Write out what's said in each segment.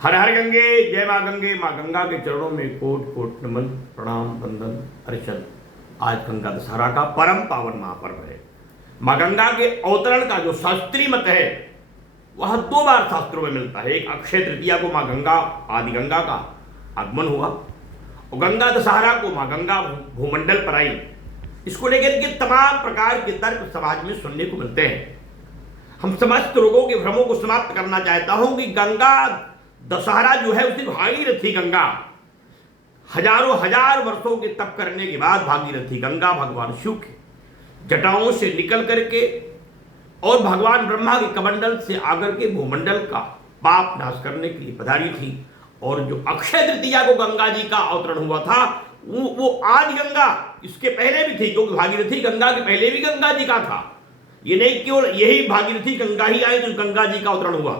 हर हर गंगे, जय माँ गंगे। माँ गंगा के चरणों में कोट कोट नमन, प्रणाम, वंदन, अर्चन। आज गंगा दशहरा का परम पावन महापर्व है। माँ गंगा के अवतरण का जो शास्त्रीय मत है वह 2 बार शास्त्रों में मिलता है। एक अक्षय तृतीया को माँ गंगा, आदि गंगा का आगमन हुआ, और गंगा दशहरा को माँ गंगा भूमंडल पर आई। इसको लेकर के तमाम प्रकार के तर्क समाज में सुनने को मिलते हैं। हम समस्त रोगों के भ्रमों को समाप्त करना चाहता हूं कि गंगा दशहरा जो है उसकी भागीरथी गंगा, हजारों हजार वर्षों के तप करने के बाद भागीरथी गंगा भगवान शिव के जटाओं से निकल करके और भगवान ब्रह्मा के कमंडल से आकर के भूमंडल का पाप नाश करने के लिए पधारी थी। और जो अक्षय तृतीया को गंगा जी का अवतरण हुआ था वो आदि गंगा इसके पहले भी थी, क्योंकि भागीरथी गंगा के पहले भी गंगा जी का था। ये नहीं केवल यही भागीरथी गंगा ही आई तो गंगा जी का अवतरण हुआ,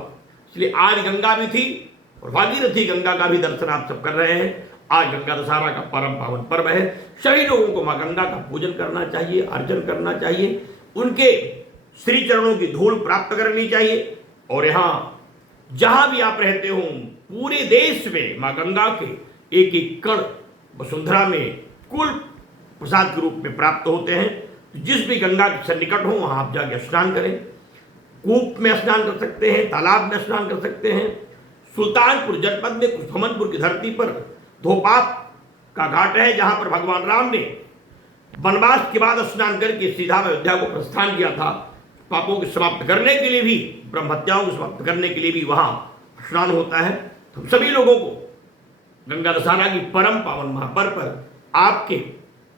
इसलिए आदि गंगा भी थी और भागीरथी गंगा का भी दर्शन आप सब कर रहे हैं। आज गंगा दशहरा का परम पावन पर्व है। सभी लोगों को माँ गंगा का पूजन करना चाहिए, अर्चन करना चाहिए, उनके श्री चरणों की धूल प्राप्त करनी चाहिए। और यहाँ जहां भी आप रहते हो पूरे देश में माँ गंगा के एक एक कण वसुंधरा में कुल प्रसाद के रूप में प्राप्त होते हैं। जिस भी गंगा के सन्निकट हो वहां आप जाके स्नान करें। कूप में स्नान कर सकते हैं, तालाब में स्नान कर सकते हैं। सुल्तानपुर जनपद में कुशमनपुर की धरती पर धोपाप का घाट है, जहां पर भगवान राम ने वनवास के बाद स्नान करके सीधा अयोध्या को प्रस्थान किया था। पापों को समाप्त करने के लिए भी, ब्रह्म हत्याओं को समाप्त करने के लिए भी वहां स्नान होता है। हम सभी लोगों को गंगा दशहरा की परम पावन महापर्व पर आपके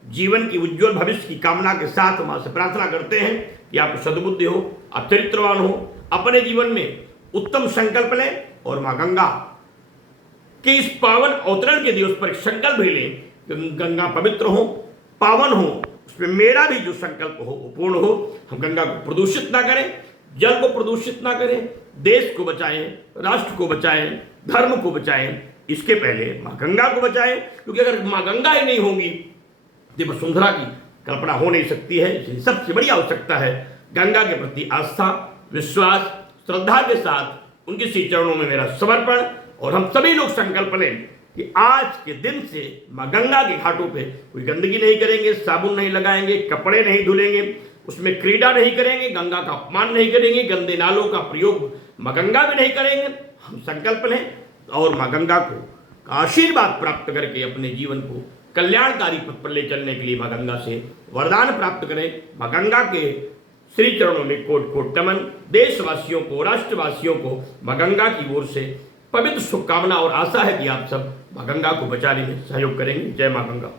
जीवन की उज्जवल भविष्य की कामना के साथ मां से प्रार्थना करते हैं कि आपको सद्बुद्धि हो, आप चरित्रवान हो, अपने जीवन में उत्तम संकल्प लें और मां गंगा के इस पावन अवतरण के दिवस पर एक संकल्प भी लें कि गंगा पवित्र हो, पावन हो, उसमें मेरा भी जो संकल्प हो वो पूर्ण हो। हम गंगा को प्रदूषित ना करें, जल को प्रदूषित ना करें, देश को बचाएं, राष्ट्र को बचाएं, धर्म को बचाएं। इसके पहले माँ गंगा को बचाएं, क्योंकि अगर माँ गंगा ही नहीं होंगी तो वसुंधरा की कल्पना हो नहीं सकती है। इसलिए सबसे बड़ी आवश्यकता है गंगा के प्रति आस्था, विश्वास, श्रद्धा के साथ उनके श्री चरणों में मेरा समर्पण। और हम सभी लोग संकल्प लें कि आज के दिन से माँ गंगा के घाटों पे कोई गंदगी नहीं करेंगे, साबुन नहीं लगाएंगे, कपड़े नहीं धुलेंगे, उसमें क्रीड़ा नहीं करेंगे, गंगा का अपमान नहीं करेंगे, गंदे नालों का प्रयोग माँ गंगा में नहीं करेंगे। हम संकल्प लें और माँ गंगा को आशीर्वाद प्राप्त करके अपने जीवन को कल्याणकारी पथ पर ले चलने के लिए माँ गंगा से वरदान प्राप्त करें। माँ गंगा के श्री चरणों में कोट कोट नमन। देशवासियों को, राष्ट्रवासियों को माँ गंगा की ओर से पवित्र शुभकामना और आशा है कि आप सब माँ गंगा को बचाने में सहयोग करेंगे। जय माँ गंगा।